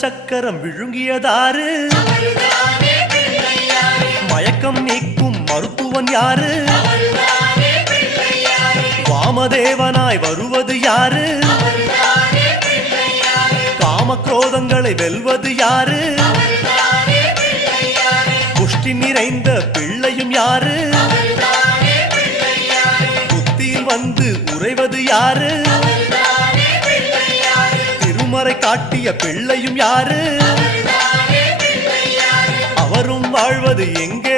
சக்கரம் விழுங்கியதாரு மயக்கம் நீக்கும் மருத்துவன் யாரு வாமதேவனாய் வருவது யாரு காமக்ரோதங்களை வெல்வது யாரு புஷ்டி நிறைந்த பிள்ளையும் யாரு புத்தியில் வந்து உறைவது யாரு திருமறை காட்டிய பிள்ளையும் யாரு அவரும் வாழ்வது எங்கே